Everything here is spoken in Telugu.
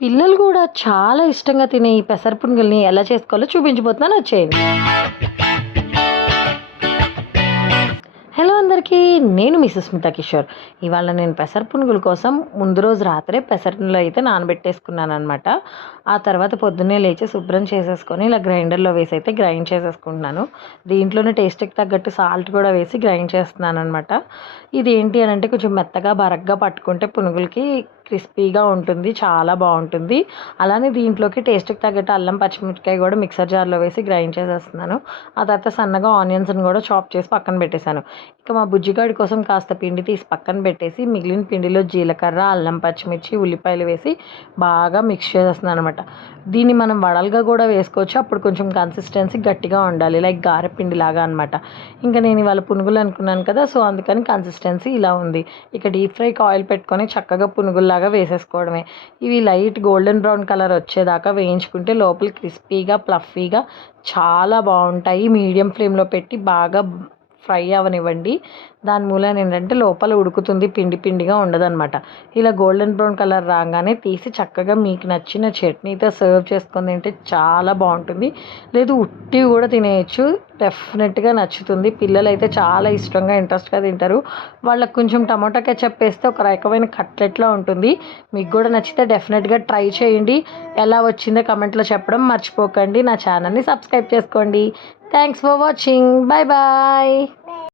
పిల్లలు కూడా చాలా ఇష్టంగా తినే ఈ పెసర పునుగుల్ని ఎలా చేసుకోవాలో చూపించబోతున్నాను. వచ్చేయండి. హలో అందరికీ నేను మీ సుస్మిత కిషోర్. ఇవాళ నేను పెసర పునుగుల కోసం ముందు రోజు రాత్రే పెసరలో అయితే నానబెట్టేసుకున్నాను అనమాట ఆ తర్వాత పొద్దున్నే లేచి శుభ్రం చేసేసుకొని ఇలా గ్రైండర్లో వేసి అయితే గ్రైండ్ చేసేసుకుంటున్నాను. దీంట్లోనే టేస్ట్కి తగ్గట్టు సాల్ట్ కూడా వేసి గ్రైండ్ చేస్తున్నాను అనమాట ఇది ఏంటి అని అంటే కొంచెం మెత్తగా బరగ్గా పట్టుకుంటే పునుగులకి క్రిస్పీగా ఉంటుంది చాలా బాగుంటుంది. అలానే దీంట్లోకి టేస్ట్కి తగ్గట్టు అల్లం పచ్చిమిరపకాయ కూడా మిక్సర్ జార్లో వేసి గ్రైండ్ చేసేస్తున్నాను. ఆ తర్వాత సన్నగా ఆనియన్స్ని కూడా చాప్ చేసి పక్కన పెట్టేశాను. ఇక మా బుజ్జిగాడి కోసం కాస్త పిండి తీసి పక్కన పెట్టేసి మిగిలిన పిండిలో జీలకర్ర అల్లం పచ్చిమిర్చి ఉల్లిపాయలు వేసి బాగా మిక్స్ చేసేస్తున్నాను అనమాట దీన్ని మనం వడలుగా కూడా వేసుకోవచ్చు. అప్పుడు కొంచెం కన్సిస్టెన్సీ గట్టిగా ఉండాలి లైక్ గారెపిండి లాగా అనమాట ఇంకా నేను ఇవాళ పునుగులు అనుకున్నాను కదా సో అందుకని కన్సిస్టెన్సీ ఇలా ఉంది. ఇక డీప్ ఫ్రైకి ఆయిల్ పెట్టుకొని చక్కగా పునుగుల్లాగా వేసేసుకోవడమే. ఇవి లైట్ గోల్డెన్ బ్రౌన్ కలర్ వచ్చేదాకా వేయించుకుంటే లోపల క్రిస్పీగా ప్లఫీగా చాలా బాగుంటాయి. మీడియం ఫ్లేమ్లో పెట్టి బాగా ఫ్రై అవనివ్వండి. దాని మూలన ఏంటంటే లోపల ఉడుకుతుంది పిండి పిండిగా ఉండదన్నమాట. ఇలా గోల్డెన్ బ్రౌన్ కలర్ రాగానే తీసి చక్కగా మీకు నచ్చిన చట్నీతో సర్వ్ చేసుకొని తింటే చాలా బాగుంటుంది. లేదు ఉట్టి కూడా తినేయచ్చు. డెఫినెట్గా నచ్చుతుంది. పిల్లలు అయితే చాలా ఇష్టంగా ఇంట్రెస్ట్గా తింటారు. వాళ్ళకి కొంచెం టమాటా కెచప్ వేస్తే ఒక రకమైన కట్లెట్లా ఉంటుంది. మీకు కూడా నచ్చితే డెఫినెట్గా ట్రై చేయండి. ఎలా వచ్చిందో కమెంట్లో చెప్పడం మర్చిపోకండి. నా ఛానల్ని సబ్స్క్రైబ్ చేసుకోండి. Thanks for watching. Bye bye.